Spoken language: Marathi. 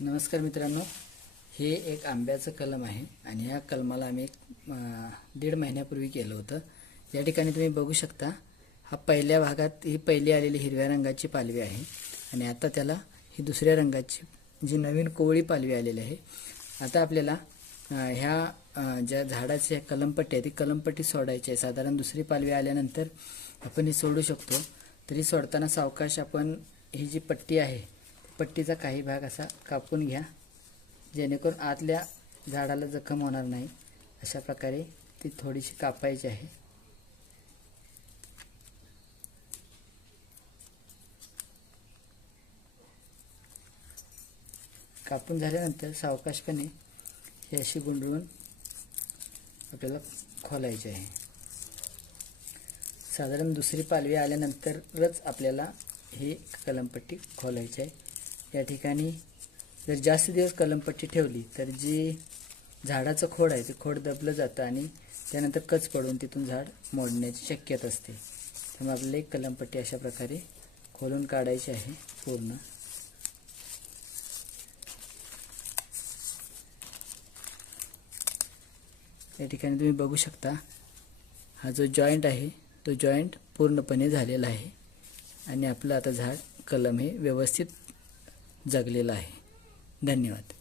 नमस्कार मित्रांनो, हे एक आंब्याचं कलम आहे आणि ह्या कलमाला आम्ही 1.5 महिन्यापूर्वी केलं होतं। या ठिकाणी तुम्ही बघू शकता, हा पहिल्या भागात ही पहिली आलेली हिरव्या रंगाची पालवी आहे आणि आता त्याला ही दुसऱ्या रंगाची जी नवीन कोवळी पालवी आलेली आहे। आता आपल्याला ह्या ज्या झाडाची कलमपट्टी आहे ती कलमपट्टी सोडायची आहे। साधारण दुसरी पालवी आल्यानंतर आपण ही सोडू शकतो। तरी सोडताना सावकाश आपण ही जी पट्टी आहे पट्टीचा काही भाग असा कापून घ्या, जेणेकरून आतल्या झाडाला जखम होणार नाही। अशा प्रकारे ती थोडीशी कापायची आहे। कापून झाल्यानंतर सावकाशपणे ही अशी गुंडळून आपल्याला खोलायची आहे। साधारण दुसरी पालवी आल्यानंतरच आपल्याला ही कलमपट्टी खोलायची आहे। या ठिकाणी जर जास्त दिवस कलमपट्टी ठेवली तर जी झाडाचं खोड आहे ते खोड दबलं जातं आणि त्यानंतर कच पडून तिथून झाड मोडण्याची शक्यता असते। त्यामुळे आपल्याला एक कलमपट्टी अशा प्रकारे खोलून काढायची आहे पूर्ण। या ठिकाणी तुम्ही बघू शकता, हा जो जॉईंट आहे तो जॉईंट पूर्णपणे झालेला आहे आणि आपलं आता झाड कलम हे व्यवस्थित जगलेलं आहे। धन्यवाद।